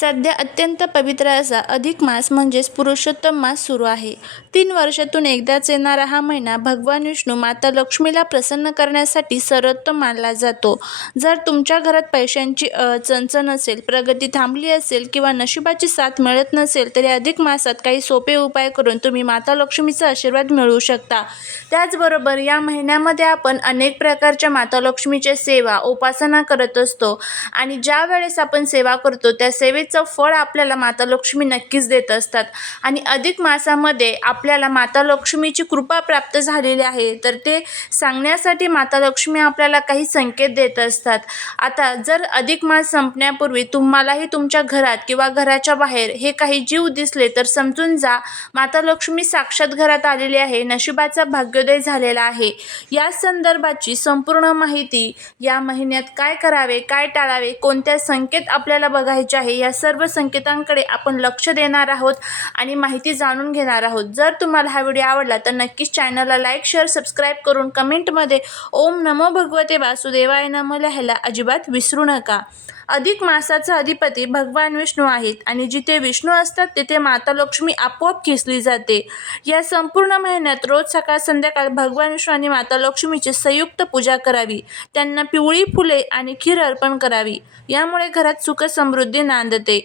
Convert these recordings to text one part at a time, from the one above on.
सध्या अत्यंत पवित्र असा अधिक मास म्हणजेच पुरुषोत्तम मास सुरू आहे. 3 वर्षातून एकदाच येणारा हा महिना भगवान विष्णू माता लक्ष्मीला प्रसन्न करण्यासाठी सर्वोत्तम मानला जातो. जर तुमच्या घरात पैशांची चणचण असेल, प्रगती थांबली असेल किंवा नशिबाची साथ मिळत नसेल तर या अधिक मासात काही सोपे उपाय करून तुम्ही माता लक्ष्मीचा आशीर्वाद मिळवू शकता. त्याचबरोबर या महिन्यामध्ये आपण अनेक प्रकारच्या माता लक्ष्मीच्या सेवा, उपासना करत असतो आणि ज्या वेळेस आपण सेवा करतो त्या सेवेचं फळ आपल्याला माता लक्ष्मी नक्कीच देत असतात. आणि अधिक मासामध्ये आपल्याला माता लक्ष्मीची कृपा प्राप्त झालेली आहे तर ते सांगण्यासाठी माता लक्ष्मी आपल्याला काही संकेत देत असतात. आता जर अधिक मास संपण्यापूर्वी तुम्हालाही तुमच्या घरात किंवा घराच्या बाहेर हे काही जीव दिसले तर समजून जा माता लक्ष्मी साक्षात घरात आलेली आहे, नशिबाचा भाग्योदय झालेला आहे. या संदर्भाची संपूर्ण माहिती, या महिन्यात काय करावे, काय टाळावे, कोणत्या संकेत आपल्याला बघायचे आहे, या सर्व संकेतांकडे आपण लक्ष देणार आहोत आणि माहिती जाणून घेणार आहोत. जर तुम्हाला हा व्हिडिओ आवडला तर नक्कीच चॅनलला लाईक, शेअर, सबस्क्राईब करून कमेंटमध्ये ओम नमो भगवते वासुदेवाय नमः लिहायला अजिबात विसरू नका. अधिक मासाचा अधिपती भगवान विष्णू आहेत आणि जिथे विष्णू असतात तिथे माता लक्ष्मी आपोआप खेचली जाते. या संपूर्ण महिन्यात रोज सकाळ संध्याकाळ भगवान विष्णू आणि माता लक्ष्मीची संयुक्त पूजा करावी. त्यांना पिवळी फुले आणि खीर अर्पण करावी. यामुळे घरात सुख समृद्धी नांदते.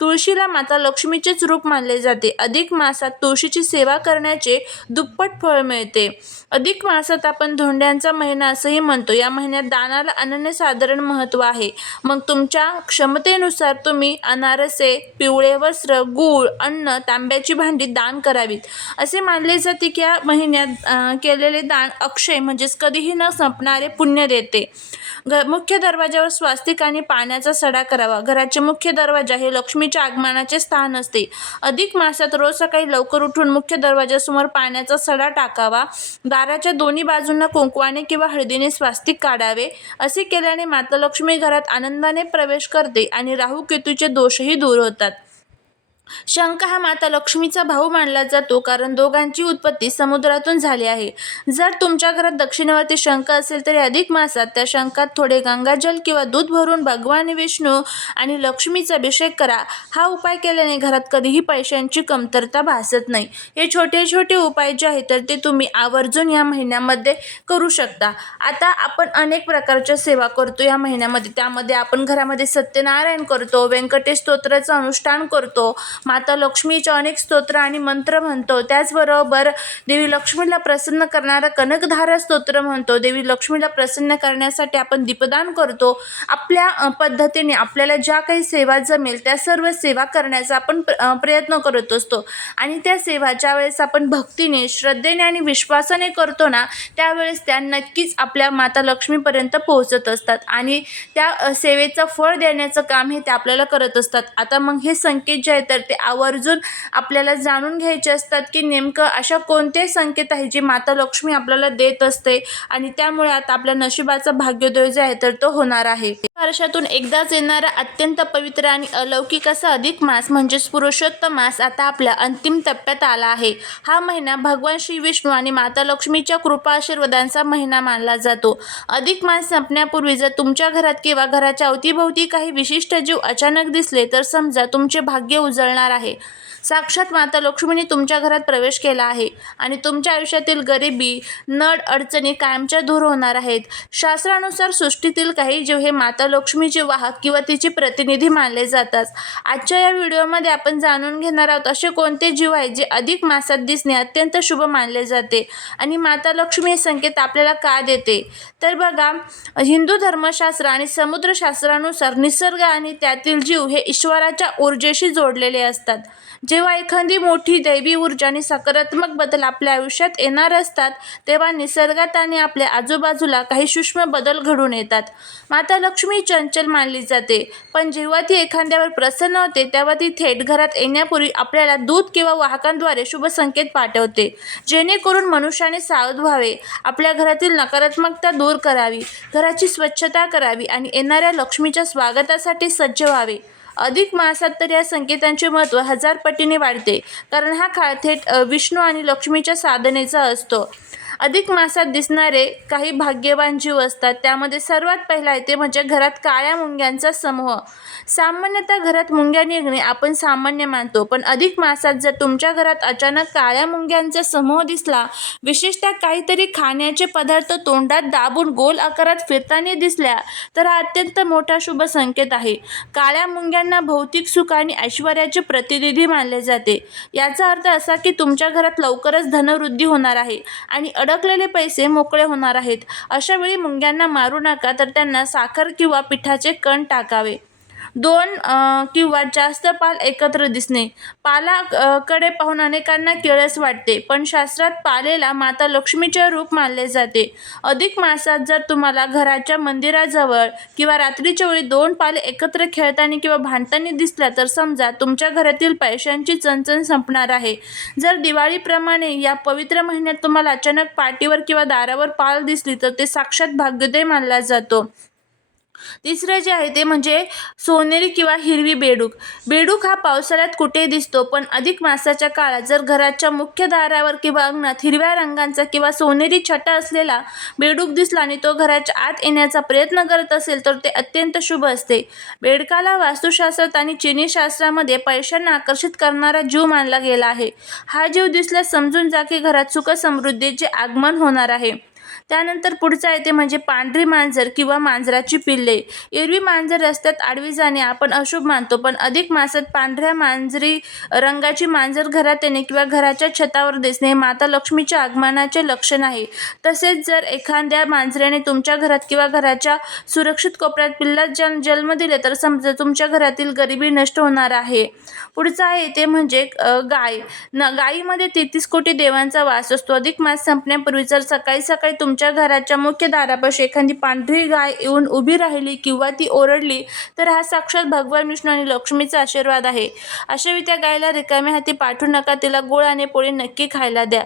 तुळशीला माता लक्ष्मीचेच रूप मानले जाते. अधिक मासात तुळशीची सेवा करण्याचे दुप्पट फळ मिळते. अधिक मासात आपण धोंड्यांचा महिना असंही म्हणतो. या महिन्यात दानाला अनन्यसाधारण महत्त्व आहे. मग तुमच्या क्षमतेनुसार तुम्ही अनारसे, पिवळे वस्त्र, गूळ, अन्न, तांब्याची भांडी दान करावीत. असे मानले जाते की या महिन्यात केलेले दान अक्षय म्हणजेच कधीही न संपणारे पुण्य देते. मुख्य दरवाजावर स्वास्तिक आणि पाण्याचा सडा करावा. घराचे मुख्य दरवाजा हे लक्ष्मीच्या आगमनाचे स्थान असते. अधिक मासात रोज सकाळी लवकर उठून मुख्य दरवाजासमोर पाण्याचा सडा टाकावा. दाराच्या दोन्ही बाजूंना कुंकवाने किंवा हळदीने स्वास्तिक काढावे. असे केल्याने माता लक्ष्मी घरात आनंदाने प्रवेश करते आणि राहू केतूचे दोषही दूर होतात. शंख हा माता लक्ष्मीचा भाऊ मानला जातो कारण दोघांची उत्पत्ती समुद्रातून झाली आहे. जर तुमच्या घरात दक्षिणेवरती शंख असेल तर अधिक मासात त्या शंखात थोडे गंगाजल किंवा दूध भरून भगवान विष्णू आणि लक्ष्मीचा अभिषेक करा. हा उपाय केल्याने घरात कधीही पैशांची कमतरता भासत नाही. हे छोटे छोटे उपाय जे आहेत तर ते तुम्ही आवर्जून या महिन्यामध्ये करू शकता. आता आपण अनेक प्रकारच्या सेवा करतो या महिन्यामध्ये. त्यामध्ये आपण घरामध्ये सत्यनारायण करतो, व्यंकटेश स्तोत्राचं अनुष्ठान करतो, माता लक्ष्मीचे अनेक स्तोत्र आणि मंत्र म्हणतो. त्याचबरोबर देवी लक्ष्मीला प्रसन्न करणारा कनकधारा स्तोत्र म्हणतो. देवी लक्ष्मीला प्रसन्न करण्यासाठी आपण दीपदान करतो. आपल्या पद्धतीने आपल्याला ज्या काही सेवा जमेल त्या सर्व सेवा करण्याचा आपण प्रयत्न करत असतो आणि त्या सेवा ज्या वेळेस आपण भक्तीने, श्रद्धेने आणि विश्वासाने करतो ना त्यावेळेस त्या नक्कीच आपल्या माता लक्ष्मीपर्यंत पोहोचत असतात आणि त्या सेवेचं फळ देण्याचं काम हे ते आपल्याला करत असतात. आता मग हे संकेत जे आहेत तर ते आवर्जून आपल्याला जाणून घ्यायचे असतात की नेमकं अशा कोणते संकेत आहे जे माता लक्ष्मी आपल्याला देत असते आणि त्यामुळे आता आपल्या नशिबाचा भाग्योदय जे आहे तर तो होणार आहे. वर्षातून एकदाच येणारा अत्यंत पवित्र आणि अलौकिक असा अधिक मास म्हणजेच पुरुषोत्तम मास आता आपल्या अंतिम टप्प्यात आला आहे. हा महिना भगवान श्री विष्णू आणि माता लक्ष्मीच्या कृपा आशीर्वादांचा महिना मानला जातो. अधिक मास संपण्यापूर्वी जर तुमच्या घरात किंवा घराच्या अवतीभोवती काही विशिष्ट जीव अचानक दिसले तर समजा तुमचे भाग्य उजळणार आहे. साक्षात माता लक्ष्मीने तुमच्या घरात प्रवेश केला आहे आणि तुमच्या आयुष्यातील गरिबी, नड अडचणी कायमच्या दूर होणार आहेत. शास्त्रानुसार सृष्टीतील काही जीव हे माता लक्ष्मीचे वाहक किंवा तिचे प्रतिनिधी मानले जातात. आजच्या या व्हिडिओमध्ये आपण जाणून घेणार आहोत असे कोणते जीव आहेत जे अधिक मासात दिसणे अत्यंत शुभ मानले जाते आणि माता लक्ष्मी हे संकेत आपल्याला का देते. तर बघा, हिंदू धर्मशास्त्र आणि समुद्रशास्त्रानुसार निसर्ग आणि त्यातील जीव हे ईश्वराच्या ऊर्जेशी जोडलेले असतात. जेव्हा एखादी मोठी दैवी ऊर्जा आणि सकारात्मक बदल आपल्या आयुष्यात येणार असतात तेव्हा निसर्गात आणि आपल्या आजूबाजूला काही सूक्ष्म बदल घडून येतात. माता लक्ष्मी चंचल मानली जाते पण जेव्हा ती एखाद्यावर प्रसन्न होते तेव्हा ती थेट घरात येण्यापूर्वी आपल्याला दूत किंवा वाहकांद्वारे शुभ संकेत पाठवते जेणेकरून मनुष्याने सावध व्हावे, आपल्या घरातील नकारात्मकता दूर करावी, घराची स्वच्छता करावी आणि येणाऱ्या लक्ष्मीच्या स्वागतासाठी सज्ज व्हावे. अधिक मासात तर या संकेतांचे महत्त्व 1000 पटीने वाढते कारण हा काळ थेट विष्णू आणि लक्ष्मीच्या साधनेचा असतो. अधिक मासात दिसणारे काही भाग्यवान जीव असतात. त्यामध्ये सर्वात पहिला आहे ते म्हणजे घरात काळ्या मुंग्यांचा समूह. सामान्यतः घरात मुंग्या निघणे आपण सामान्य मानतो, पण अधिक मासात जर तुमच्या घरात अचानक काळ्या मुंग्यांचा समूह दिसला, विशेषतः काहीतरी खाण्याचे पदार्थ तोंडात दाबून गोल आकारात फिरताना दिसल्या, तर हा अत्यंत मोठा शुभ संकेत आहे. काळ्या मुंग्यांना भौतिक सुख आणि ऐश्वर्याचे प्रतिनिधी मानले जाते. याचा अर्थ असा की तुमच्या घरात लवकरच धनवृद्धी होणार आहे आणि अडकलेले पैसे मोकळे होणार आहेत. अशा वेळी मुंग्यांना मारू नका, तर त्यांना साखर किंवा पिठाचे कण टाकावे. 2 किंवा जास्त पाल एकत्र दिसणे. कडे पाहून अनेकांना किळस वाटते, पण शास्त्रात पालेला माता लक्ष्मीचे रूप मानले जाते. अधिक मासात जर तुम्हाला घराच्या मंदिराजवळ किंवा रात्रीच्या वेळी 2 पाले एकत्र खेळताना किंवा भांडताना दिसल्या, तर समजा तुमच्या घरातील पैशांची चणचण संपणार आहे. जर दिवाळीप्रमाणे या पवित्र महिन्यात तुम्हाला अचानक पाठीवर किंवा दारावर पाल दिसली, तर ते साक्षात भाग्योदय मानला जातो. तिसरं जे आहे ते म्हणजे सोनेरी किंवा हिरवी बेडूक. बेडूक हा पावसाळ्यात कुठेही दिसतो, पण अधिक मासाच्या काळात जर घराच्या मुख्य दारावर किंवा अंगणात हिरव्या रंगाचा किंवा सोनेरी छटा असलेला बेडूक दिसला आणि तो घराच्या आत येण्याचा प्रयत्न करत असेल, तर ते अत्यंत शुभ असते. बेडकाला वास्तुशास्त्रात आणि चिनी शास्त्रामध्ये पैशांना आकर्षित करणारा जीव मानला गेला आहे. हा जीव दिसल्यास समजून जा की घरात सुख समृद्धीचे आगमन होणार आहे. त्यानंतर पुढचं आहे ते म्हणजे पांढरी मांजर किंवा मांजराची पिल्ले. एरवी मांजर रस्त्यात आडवी जाणे आपण अशुभ मानतो, पण अधिक मासात पांढऱ्या मांजरी रंगाची मांजर घरात येणे किंवा घराच्या छतावर दिसणे हे माता लक्ष्मीच्या आगमनाचे लक्षण आहे. तसेच जर एखाद्या मांजरीने तुमच्या घरात किंवा घराच्या सुरक्षित कोपऱ्यात पिल्लास जन्म दिले, तर समजा तुमच्या घरातील गरिबी नष्ट होणार आहे. पुढचं आहे ते म्हणजे गाय. गायीमध्ये 33 कोटी देवांचा वास असतो. अधिक मास संपण्यापूर्वी जर सकाळी सकाळी तुमच्या घराच्या मुख्य दारापाशी एखादी पांढरी गाय येऊन उभी राहिली किंवा ती ओरडली, तर हा साक्षात भगवान विष्णू आणि लक्ष्मीचा आशीर्वाद आहे. अशावेळी त्या गायीला रिकाम्या हाती पाठवू नका, तिला गोड आणि पोळी नक्की खायला द्या.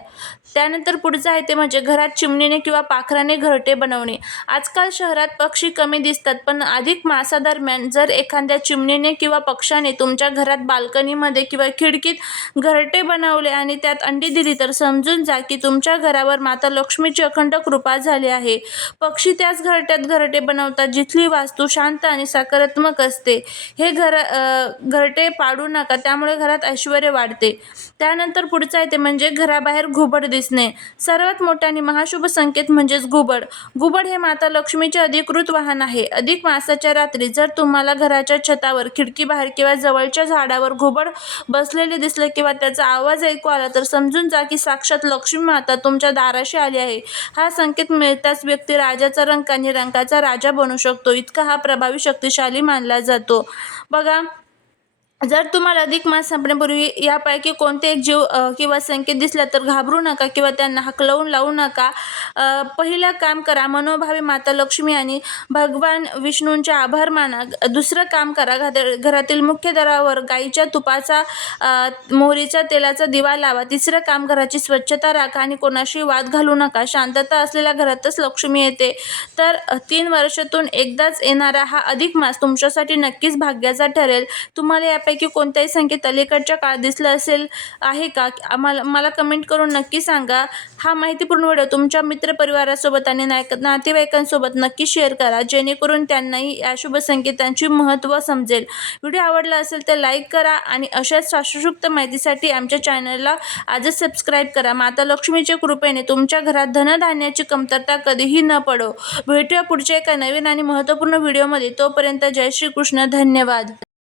त्यानंतर पुढचं आहे ते म्हणजे घरात चिमणीने किंवा पाखराने घरटे बनवणे. आजकाल शहरात पक्षी कमी दिसतात, पण अधिक मासादरम्यान जर एखाद्या चिमणीने किंवा पक्ष्याने तुमच्या घरात बाल्कनीमध्ये किंवा खिडकीत घरटे बनवले आणि त्यात अंडी दिली, तर समजून जा की तुमच्या घरावर माता लक्ष्मीची अखंड कृपा झाली आहे. पक्षी त्याच घरट्यात घरटे बनवतात जिथली वास्तू शांत आणि सकारात्मक असते. हे घरटे पाडू नका, त्यामुळे घरात ऐश्वर्य वाढते. त्यानंतर पुढचं आहे ते म्हणजे घराबाहेर घुबड दिसणे. सर्वात मोठा आणि महाशुभ संकेत म्हणजेच घुबड. घुबड हे माता लक्ष्मीचे अधिकृत वाहन आहे. अधिक मासाच्या रात्री जर तुम्हाला घराच्या छतावर, खिडकीबाहेर किंवा जवळच्या झाडावर घुबड बसलेले दिसले किंवा त्याचा आवाज ऐकू आला, तर समजून जा की साक्षात लक्ष्मी माता तुमच्या दाराशी आली आहे. हा संकेत मिळताच व्यक्ती राजाचा रंग आणि रंगाचा राजा बनू शकतो, इतका हा प्रभावी शक्तिशाली मानला जातो. बघा, जर तुम्हाला अधिक मास संपण्यापूर्वी यापैकी कोणते एक जीव किंवा संकेत दिसला, तर घाबरू नका किंवा त्यांना हाकलवून लावू नका. पहिलं काम करा, मनोभावे माता लक्ष्मी आणि भगवान विष्णूंचे आभार माना. दुसरं काम करा, घरातील मुख्य दारावर गाईच्या तुपाचा मोहरीच्या तेलाचा दिवा लावा. तिसरं काम, घराची स्वच्छता राखा आणि कोणाशी वाद घालू नका. शांतता असलेल्या घरातच लक्ष्मी येते. तर 3 वर्षातून एकदाच येणारा हा अधिक मास तुमच्यासाठी नक्कीच भाग्याचा ठरेल. तुम्हाला यापैकी कोणताही संकेत अलीकडच्या काळात दिसला आहे का? मला कमेंट करून नक्की सांगा. हा माहितीपूर्ण व्हिडिओ तुमच्या मित्रपरिवारासोबत आणि नातेवाईकांसोबत नक्की शेअर करा, जेणेकरून त्यांनाही या शुभ संकेतांचे महत्त्व समजेल. व्हिडिओ आवडला असेल तर लाईक करा आणि अशाच शास्त्रशुद्ध माहितीसाठी आमच्या चॅनलला आजच सबस्क्राईब करा. माता लक्ष्मीच्या कृपेने तुमच्या घरात धनधान्याची कमतरता कधीही न पडो. भेटूया पुढच्या एका नवीन आणि महत्त्वपूर्ण व्हिडिओमध्ये. तोपर्यंत जय श्री कृष्ण. धन्यवाद.